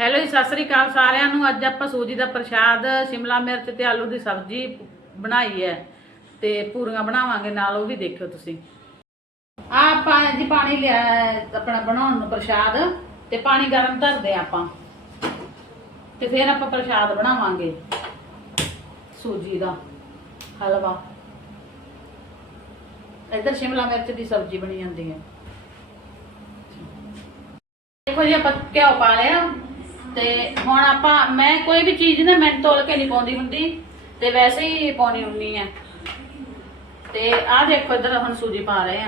Hello ਜੀ, ਸਤਿ ਸ੍ਰੀ ਅਕਾਲ ਸਾਰਿਆਂ ਨੂੰ। ਅੱਜ ਆਪਾਂ ਸੂਜੀ ਦਾ ਪ੍ਰਸ਼ਾਦ, ਸ਼ਿਮਲਾ ਮਿਰਚ ਤੇ ਆਲੂ ਦੀ ਸਬਜ਼ੀ ਬਣਾਈ ਹੈ ਤੇ ਪੂਰੀਆਂ ਬਣਾਵਾਂਗੇ, ਨਾਲ ਉਹ ਵੀ ਦੇਖਿਓ ਤੁਸੀਂ। ਆ ਆਪਾਂ ਜੀ ਪਾਣੀ ਲਿਆ, ਆਪਣਾ ਬਣਾਉਣ ਨੂੰ ਪ੍ਰਸ਼ਾਦ ਤੇ ਪਾਣੀ ਗਰਮ ਧਰਦੇ ਹਾਂ ਆਪਾਂ। ਤੇ ਫਿਰ ਆਪਾਂ ਪ੍ਰਸ਼ਾਦ ਬਣਾਵਾਂਗੇ, ਸੂਜੀ ਦਾ ਹਲਵਾ। ਇੱਧਰ ਸ਼ਿਮਲਾ ਮਿਰਚ ਦੀ ਸਬਜ਼ੀ ਬਣੀ ਜਾਂਦੀ ਹੈ। ਦੇਖੋ ਜੀ, ਆਪਾਂ ਘਿਓ ਪਾ ਲਿਆ। ਤੇ ਹੁਣ ਆਪਾਂ, ਮੈਂ ਕੋਈ ਵੀ ਚੀਜ਼ ਨਾ ਮੈਂ ਤੋਲ ਕੇ ਨਹੀਂ ਪਾਉਂਦੀ ਹੁੰਦੀ, ਤੇ ਵੈਸੇ ਹੀ ਪਾਉਣੀ ਹੁੰਦੀ ਹੈ ਤੇ ਆਹ ਦੇਖੋ ਇੱਧਰ ਹੁਣ ਸੂਜੀ ਪਾ ਰਹੇ ਆ।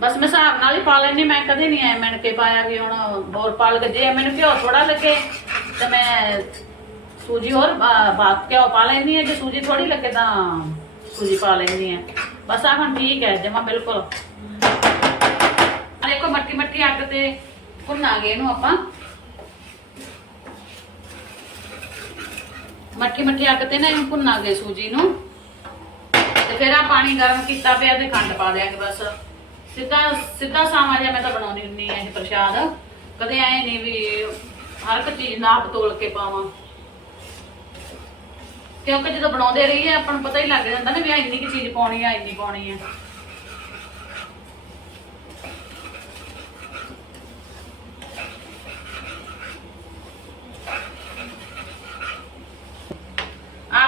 ਬਸ ਮੈਂ ਹਿਸਾਬ ਨਾਲ ਹੀ ਪਾ ਲੈਣੀ ਮੈਂ ਕਦੇ ਨਹੀਂ ਐ ਮੈਨ ਕੇ ਪਾਇਆ ਵੀ ਹੁਣ ਹੋਰ ਪਾ ਲਗੇ ਜੇ ਮੈਨੂੰ ਘਿਓ ਥੋੜਾ ਲੱਗੇ, ਤੇ ਮੈਂ ਸੂਜੀ ਹੋਰ ਪਾ- ਘਿਓ ਪਾ ਲੈਣੀ ਹੈ। ਜੇ ਸੂਜੀ ਥੋੜੀ ਲੱਗੇ ਤਾਂ ਸੂਜੀ ਪਾ ਲੈਣੀ ਹੈ। ਬਸ ਆ ਹੁਣ ਠੀਕ ਹੈ, ਜਮਾ ਬਿਲਕੁਲ। ਦੇਖੋ ਮੱਟੀ ਮੱਟੀ ਅੱਗ ਤੇ ਭੁੰਨਾਂਗੇ ਇਹਨੂੰ ਆਪਾਂ। ਮੱਠੀ ਮੱਠੀ ਅੱਗ ਤੇ ਨਾ ਇਹਨੂੰ ਭੁੰਨਾਂਗੇ ਸੂਜੀ ਨੂੰ। ਤੇ ਫਿਰ ਆ ਪਾਣੀ ਗਰਮ ਕੀਤਾ ਪਿਆ ਤੇ ਖੰਡ ਪਾ ਦਿਆਂਗੇ ਬਸ। ਸਿੱਧਾ ਸਿੱਧਾ ਸਾਵਾਂ ਜਿਹਾ ਮੈਂ ਤਾਂ ਬਣਾਉਣੀ ਹੁੰਨੀ ਆ ਇਹ ਪ੍ਰਸ਼ਾਦ। ਕਦੇ ਐ ਨਹੀਂ ਵੀ ਹਰ ਇੱਕ ਚੀਜ਼ ਨਾਪ ਤੋਲ ਕੇ ਪਾਵਾਂ। ਕਿਉਂਕਿ ਜਦੋਂ ਬਣਾਉਂਦੇ ਰਹੀਏ, ਆਪਾਂ ਨੂੰ ਪਤਾ ਹੀ ਲੱਗ ਜਾਂਦਾ ਨਾ ਵੀ ਆ ਇੰਨੀ ਕੀ ਚੀਜ਼ ਪਾਉਣੀ ਆ, ਇੰਨੀ ਪਾਉਣੀ ਆ।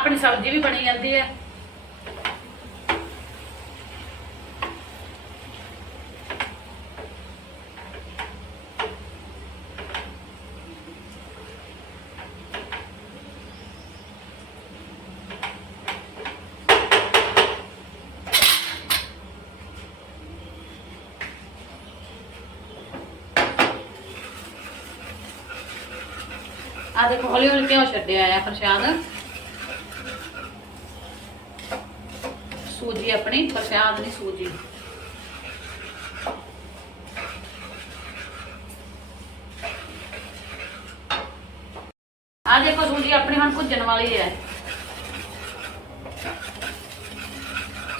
ਆਪਣੀ ਸਬਜ਼ੀ ਵੀ ਬਣੀ ਜਾਂਦੀ ਹੈ। ਆ ਦੇਖੋ ਹੌਲੀ ਹੌਲੀ ਕਿਉਂ ਛੱਡਿਆ ਆ ਪ੍ਰਸ਼ਾਦ। ਸੂਜੀ ਆਪਣੀ ਪ੍ਰਸ਼ਾਦ ਦੀ ਸੂਜੀ। ਆ ਦੇਖੋ ਸੂਜੀ ਆਪਣੀ ਹੁਣ ਭੁੱਜਣ ਵਾਲੀ ਹੈ।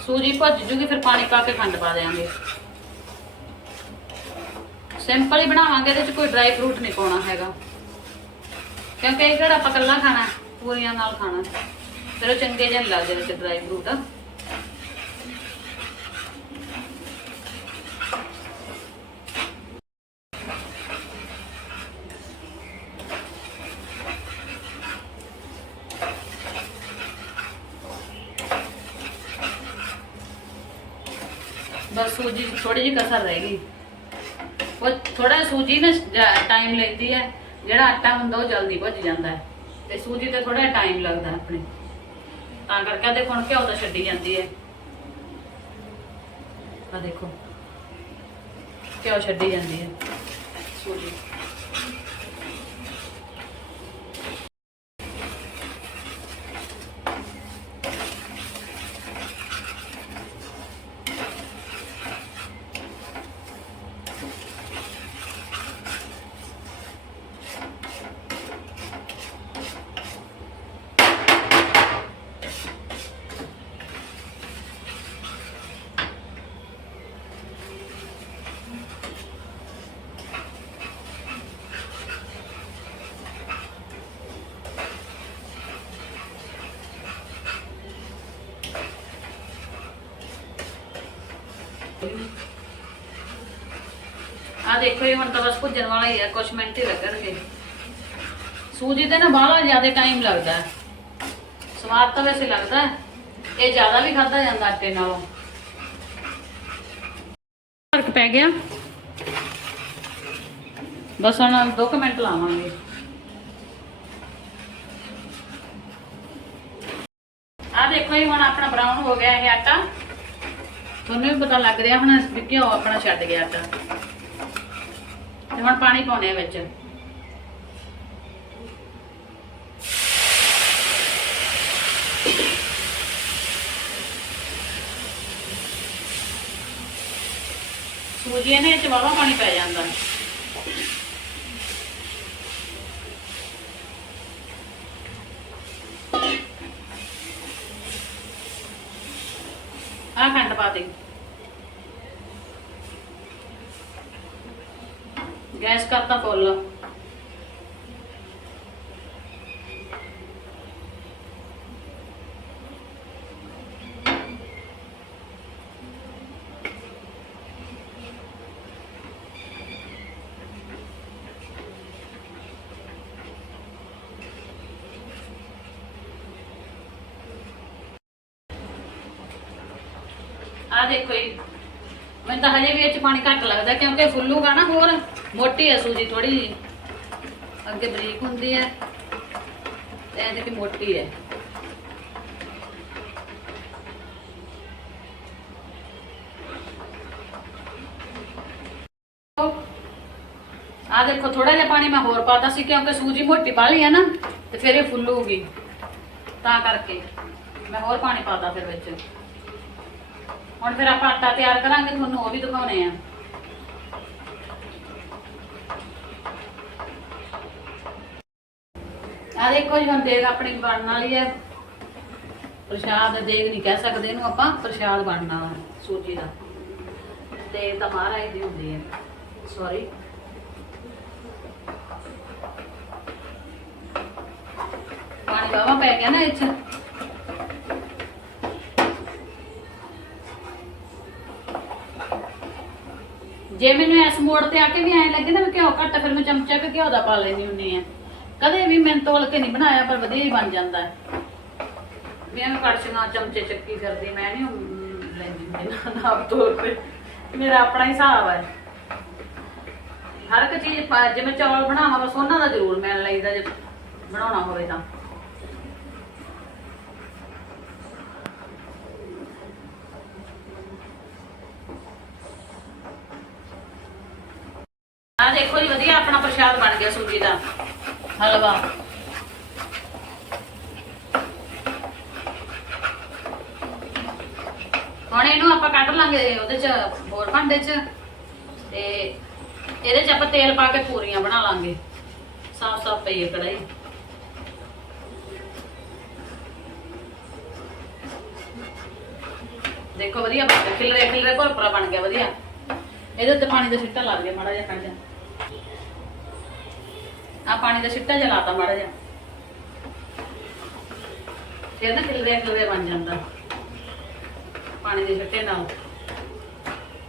ਸੂਜੀ ਭੁੱਜ ਜੂਗੀ, ਫਿਰ ਪਾਣੀ ਪਾ ਕੇ ਖੰਡ ਪਾ ਦੇਵਾਂਗੇ ਸਿੰਪਲ ਹੀ ਬਣਾਵਾਂਗੇ, ਇਹਦੇ ਵਿੱਚ ਕੋਈ ਡਰਾਈ ਫਰੂਟ ਨਹੀਂ ਪਾਉਣਾ ਹੈਗਾ। ਕਿਉਂਕਿ ਇਹ ਕਿਹੜਾ ਆਪਾਂ ਇਕੱਲਾ ਖਾਣਾ, ਪੂਰੀਆਂ ਨਾਲ ਖਾਣਾ। ਫਿਰ ਉਹ ਚੰਗੇ ਜਿਹੇ ਨੀ ਲੱਗਦੇ ਵਿੱਚ ਡਰਾਈ ਫਰੂਟ। ਬਸ ਸੂਜੀ ਥੋੜੀ ਜਿਹੀ ਕਸਰ ਰਹਿ ਗਈ। ਉਹ ਥੋੜਾ ਸੂਜੀ ਨਾ ਟਾਈਮ ਲੈਂਦੀ ਹੈ। ਜਿਹੜਾ ਆਟਾ ਹੁੰਦਾ ਉਹ ਜਲਦੀ ਭੁੱਜ ਜਾਂਦਾ ਹੈ। ਤੇ ਸੂਜੀ ਤੇ ਥੋੜਾ ਟਾਈਮ ਲੱਗਦਾ ਆਪਣੇ। ਤਾਂ ਕਰਕੇ ਦੇਖੋ, ਹੁਣ ਘਿਓ ਤਾਂ ਛੱਡੀ ਜਾਂਦੀ ਹੈ। ਆ ਦੇਖੋ, ਘਿਓ ਛੱਡੀ ਜਾਂਦੀ ਹੈ। ਸੂਜੀ। ਆ ਦੇਖੋ ਇਹ ਹੁਣ ਤਾਂ ਬਸ ਭੁੱਜਣ ਵਾਲਾ ਹੀ ਹੈ ਕੁਝ ਮਿੰਟ ਹੀ ਲੱਗਣਗੇ। ਸੂਜੀ ਤੇ ਨਾ ਬਾਹਲਾ ਜ਼ਿਆਦਾ ਟਾਈਮ ਲੱਗਦਾ ਸਵਾਦ ਤਾਂ ਵੈਸੇ ਲੱਗਦਾ ਇਹ ਜ਼ਿਆਦਾ ਵੀ ਖਾਧਾ ਜਾਂਦਾ ਆਟੇ ਨਾਲੋਂ। ਫ਼ਰਕ ਪੈ ਗਿਆ। ਬਸ ਹੁਣ 2 ਮਿੰਟ ਲਾਵਾਂਗੇ। ਆ ਦੇਖੋ ਇਹ ਹੁਣ ਆਪਣਾ ਬਰਾਊਨ ਹੋ ਗਿਆ ਇਹ ਆਟਾ। ਤੁਹਾਨੂੰ ਵੀ ਪਤਾ ਲੱਗ ਰਿਹਾ, ਹੁਣ ਵੀ ਘਿਓ ਆਪਣਾ ਛੱਡ ਗਿਆ ਆਟਾ ਤੇ ਹੁਣ ਪਾਣੀ ਪਾਉਣੇ ਆ ਵਿੱਚ। ਸੂਜੀ ਨੇ ਚ ਵਾਵਾ ਪਾਣੀ ਪੈ ਜਾਂਦਾ। ਆ ਖੰਡ ਪਾ ਦੇ। ਗੈਸ ਕਰਤਾ ਫੁੱਲ। ਆ ਦੇਖੋ ਜੀ। ਮੈਨੂੰ ਤਾਂ ਹਜੇ ਵੀ ਇਹ ਚ ਪਾਣੀ ਘੱਟ ਲੱਗਦਾ, ਕਿਉਂਕਿ ਫੁੱਲੂਗਾ ਨਾ ਹੋਰ। ਮੋਟੀ ਹੈ ਸੂਜੀ ਥੋੜੀ ਜਿਹੀ ਅੱਗੇ ਬਰੀਕ ਹੁੰਦੀ ਹੈ ਤੇ ਇਹਦੇ ਕਿ ਮੋਟੀ ਹੈ ਆ ਦੇਖੋ ਥੋੜਾ ਜਿਹਾ ਪਾਣੀ ਮੈਂ ਹੋਰ ਪਾਤਾ ਸੀ, ਕਿਉਂਕਿ ਸੂਜੀ ਮੋਟੀ ਪਾ ਲਈ ਹੈ ਨਾ, ਤੇ ਫਿਰ ਇਹ ਫੁੱਲੂਗੀ। ਤਾਂ ਕਰਕੇ ਮੈਂ ਹੋਰ ਪਾਣੀ ਪਾਤਾ ਫਿਰ ਵਿੱਚ। ਹੁਣ ਫਿਰ ਆਪਾਂ ਆਟਾ ਤਿਆਰ ਕਰਾਂਗੇ, ਤੁਹਾਨੂੰ ਉਹ ਵੀ ਦਿਖਾਉਣੇ ਆ। ਆ ਦੇਖੋ ਜੀ, ਹੁਣ ਦੇਗ ਆਪਣੀ ਬਣਨ ਵਾਲੀ ਹੈ ਪ੍ਰਸ਼ਾਦ ਦੇਗ ਨਹੀਂ ਕਹਿ ਸਕਦੇ ਇਹਨੂੰ ਆਪਾਂ, ਪ੍ਰਸ਼ਾਦ ਬਣਨਾ ਵਾ, ਸੂਜੀ ਦਾ। ਤੇ ਤਾਂ ਮਹਾਰਾਜ ਦੀ ਹੁੰਦੀ ਹੈ ਸੌਰੀ ਪਾਣੀ ਵਾਵਾ ਪੈ ਗਿਆ ਨਾ ਇਹ ਜੇ ਮੈਨੂੰ ਇਸ ਮੋੜ ਤੇ ਆ ਕੇ ਵੀ ਐਂ ਲੱਗੇ ਨਾ ਵੀ ਘਿਓ ਘੱਟ, ਫਿਰ ਮੈਂ ਚਮਚਾ ਕਿ ਘਿਓ ਦਾ ਪਾ ਲੈਣੀ ਹੁੰਨੀ ਆ। ਕਦੇ ਵੀ ਮੈਂ ਤੋਲ ਕੇ ਨਹੀਂ ਬਣਾਇਆ, ਪਰ ਵਧੀਆ ਹੀ ਬਣ ਜਾਂਦਾ ਹੈ। ਵੀ ਐਵੇਂ ਕੜਛੀਆਂ ਚਮਚੇ ਚੱਕੀ ਫਿਰਦੀ, ਮੈਂ ਨਹੀਂ ਲੈਂਦੀ ਹੁੰਦੀ, ਨਾ ਨਾਪ ਤੋਲ ਕੇ। ਮੇਰਾ ਆਪਣਾ ਹੀ ਹਿਸਾਬ ਹੈ। ਹਰ ਇੱਕ ਚੀਜ਼ ਪਾ- ਜੇ ਮੈਂ ਚੌਲ ਬਣਾਵਾਂ, ਬਸ ਉਹਨਾਂ ਦਾ ਜ਼ਰੂਰ ਮੈਨ ਲਈਦਾ, ਜੇ ਬਣਾਉਣਾ ਹੋਵੇ ਤਾਂ ਆ ਦੇਖੋ ਜੀ, ਵਧੀਆ ਆਪਣਾ ਪ੍ਰਸ਼ਾਦ ਬਣ ਗਿਆ ਸੂਜੀ ਦਾ। ਹਲਵਾ। ਹੁਣ ਇਹਨੂੰ ਆਪਾਂ ਕੱਢ ਲਾਂਗੇ ਉਹਦੇ ਚ, ਹੋਰ ਭਾਂਡੇ ਚ। ਤੇ ਇਹਦੇ ਚ ਆਪਾਂ ਤੇਲ ਪਾ ਕੇ ਪੂਰੀਆਂ ਬਣਾ ਲਾਂਗੇ। ਸਾਫ਼ ਸਾਫ਼ ਪਈ ਹੈ ਕੜਾਈ ਦੇਖੋ ਵਧੀਆ ਬਣ ਗਿਆ। ਖਿਲਰੇ ਖਿਲਰੇ ਭੁਰਪੁਰਾ ਬਣ ਗਿਆ ਵਧੀਆ। ਇਹਦੇ ਉੱਤੇ ਪਾਣੀ ਦਾ ਛਿੱਟਾ ਲੱਗ ਗਿਆ ਮਾੜਾ ਜਿਹਾ ਕੱਢ ਆ ਪਾਣੀ ਦਾ ਛਿੱਟਾ ਜਿਹਾ ਲਾਤਾ ਮਾੜਾ ਜਿਹਾ। ਫਿਰ ਨਾ ਖਿਲਰੇ ਖਿਲਰੇ ਬਣ ਜਾਂਦਾ। ਪਾਣੀ ਦੇ ਛਿੱਟੇ ਨਾਲ।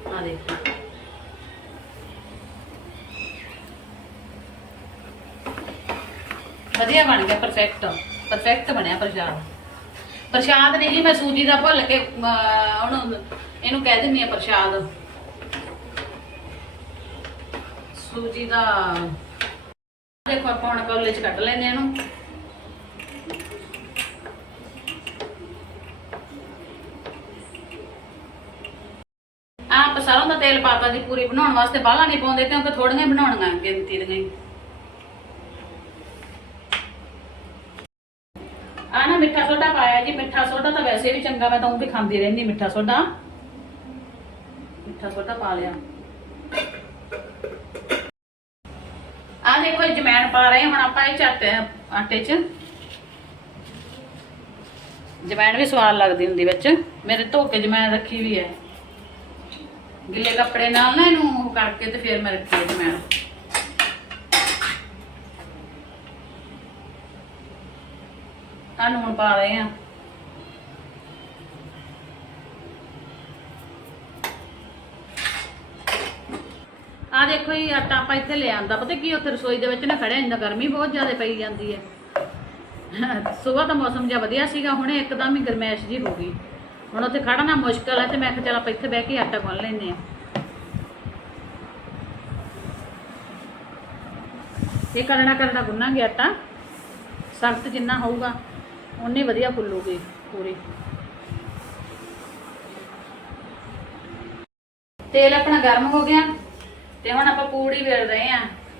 ਆ ਦੇਖੋ। ਵਧੀਆ ਬਣ ਗਿਆ ਪਰਫੈਕਟ ਪਰਫੈਕਟ ਬਣਿਆ ਪ੍ਰਸ਼ਾਦ। ਪ੍ਰਸ਼ਾਦ ਨਹੀਂ ਜੀ ਮੈਂ ਸੂਜੀ ਦਾ ਭੁੱਲ ਕੇ ਅਮ, ਉਹਨੂੰ ਇਹਨੂੰ ਕਹਿ ਦਿੰਦੀ ਆ ਪ੍ਰਸ਼ਾਦ। ਸੂਜੀ ਦਾ ਦੇਖੋ ਆਪਾਂ ਹੁਣ ਕੌਲੇ ਚ ਕੱਢ ਲੈਨੇ ਇਹਨੂੰ। ਆਪ ਸਰੋਂ ਦਾ ਤੇਲ ਪਾਤਾ ਜੀ ਪੂਰੀ ਬਣਾਉਣ ਵਾਸਤੇ, ਬਾਹਲਾ ਨਹੀਂ ਪਾਉਂਦੇ ਕਿਉਂਕਿ ਥੋੜੀਆਂ ਹੀ ਬਣਾਉਣੀਆਂ ਗਿਣਤੀ ਦੀਆਂ ਆ ਨਾ ਮਿੱਠਾ ਸੋਡਾ ਪਾਇਆ ਜੀ, ਮਿੱਠਾ ਸੋਡਾ ਤਾਂ ਵੈਸੇ ਵੀ ਚੰਗਾ, ਮੈਂ ਤਾਂ ਉਹ ਵੀ ਖਾਂਦੀ ਰਹਿੰਦੀ ਮਿੱਠਾ ਸੋਡਾ। ਮਿੱਠਾ ਸੋਡਾ ਪਾ ਲਿਆ। ਆ ਦੇਖੋ ਇਹ ਜਮੈਣ ਪਾ ਰਹੇ ਹਾਂ, ਹੁਣ ਆਪਾਂ ਇਹ ਚਾਟੇ ਆਟੇ 'ਚ। ਜਮੈਣ ਵੀ ਸਵਾਦ ਲੱਗਦੀ ਹੁੰਦੀ ਵਿੱਚ। ਮੇਰੇ ਧੋ ਕੇ ਜਮੈਣ ਰੱਖੀ ਵੀ ਹੈ। ਗਿੱਲੇ ਕੱਪੜੇ ਨਾਲ ਨਾ ਇਹਨੂੰ ਉਹ ਕਰਕੇ ਤੇ ਫਿਰ ਮੈਂ ਰੱਖੀ ਹੈ ਜਮੈਣ। ਆ ਲੂਣ ਪਾ ਰਹੇ ਹਾਂ। ਆ ਦੇਖੋ ਜੀ, ਆਟਾ ਆਪਾਂ ਇੱਥੇ ਲੈ ਆਂਦਾ। ਪਤਾ ਕੀ ਉੱਥੇ ਰਸੋਈ ਦੇ ਵਿੱਚ ਨਾ ਖੜਿਆ, ਇੰਨਾ ਗਰਮੀ ਬਹੁਤ ਜ਼ਿਆਦਾ ਪਈ ਜਾਂਦੀ ਹੈ। ਸਵੇਰ ਦਾ ਮੌਸਮ ਜਿਹਾ ਵਧੀਆ ਸੀਗਾ, ਹੁਣੇ ਇੱਕਦਮ ਹੀ ਗਰਮੈਸ਼ ਜੀ ਹੋ ਗਈ। ਹੁਣ ਉੱਥੇ ਖੜਨਾ ਮੁਸ਼ਕਲ ਹੈ ਤੇ ਮੈਂ ਕਿਹਾ ਚੱਲ ਆਪਾਂ ਇੱਥੇ ਬਹਿ ਕੇ ਆਟਾ ਗੁੰਨ ਲੈਂਦੇ ਆ ਇਹ ਕਰਨਾ ਕਰਨਾ ਗੁੰਨਾਂਗੇ ਆਟਾ। ਸਖਤ ਜਿੰਨਾ ਹੋਊਗਾ ਉਨੇ ਵਧੀਆ ਫੁੱਲੂਗੀ ਪੂਰੀ। ਤੇਲ ਆਪਣਾ ਗਰਮ ਹੋ ਗਿਆ। ਤੇ ਹੁਣ ਆਪਾਂ ਪੂੜੀ ਵੇਲ ਰਹੇ ਆ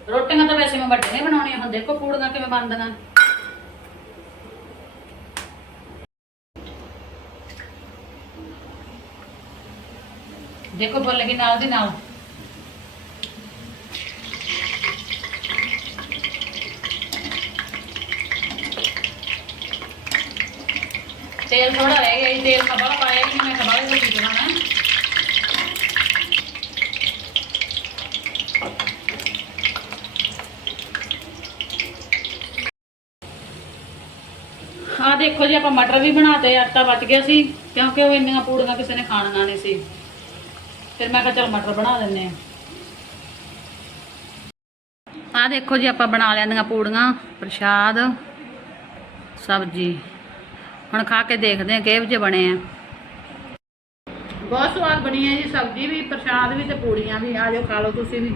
ਰੋਟੀਆਂ ਤਾਂ ਵੈਸੇ ਮੈਂ ਵੱਡੀਆਂ ਹੀ ਬਣਾਉਣੀਆਂ ਹੁਣ, ਦੇਖੋ ਪੂੜੀਆਂ ਕਿਵੇਂ ਬਣਦੀਆਂ। ਦੇਖੋ ਫੁੱਲ ਗਈ ਨਾਲ ਦੀ ਨਾਲ। ਤੇਲ ਥੋੜਾ ਰਹਿ ਗਿਆ ਜੀ, ਤੇਲ ਖਬਾ ਪਾਇਆ ਹੀ ਨਹੀਂ, ਮੈਂ ਖਬਾ ਦੇ ਵਿੱਚ ਬਣਾਉਣਾ ਆ ਦੇਖੋ ਜੀ, ਆਪਾਂ ਮਟਰ ਵੀ ਬਣਾਤੇ, ਆਟਾ ਬਚ ਗਿਆ ਸੀ, ਕਿਉਂਕਿ ਉਹ ਇੰਨੀਆਂ ਪੂੜੀਆਂ ਕਿਸੇ ਨੇ ਖਾਣੀਆਂ ਨਹੀਂ ਸੀ। ਫਿਰ ਮੈਂ ਕਿਹਾ ਚਲ ਮਟਰ ਬਣਾ ਦਿੰਨੇ ਆ ਆ ਦੇਖੋ ਜੀ, ਆਪਾਂ ਬਣਾ ਲਿਆਂਦੀਆਂ ਪੂੜੀਆਂ, ਪ੍ਰਸ਼ਾਦ, ਸਬਜ਼ੀ। ਹੁਣ ਖਾ ਕੇ ਦੇਖਦੇ ਆ ਕਿਹੋ ਜਿਹੇ ਬਣੇ ਆ। ਬਹੁਤ ਸਵਾਦ ਬਣੀ ਹੈ ਜੀ, ਸਬਜ਼ੀ ਵੀ, ਪ੍ਰਸ਼ਾਦ ਵੀ ਤੇ ਪੂੜੀਆਂ ਵੀ, ਆ ਜਾਓ ਖਾ ਲਓ ਤੁਸੀਂ ਵੀ।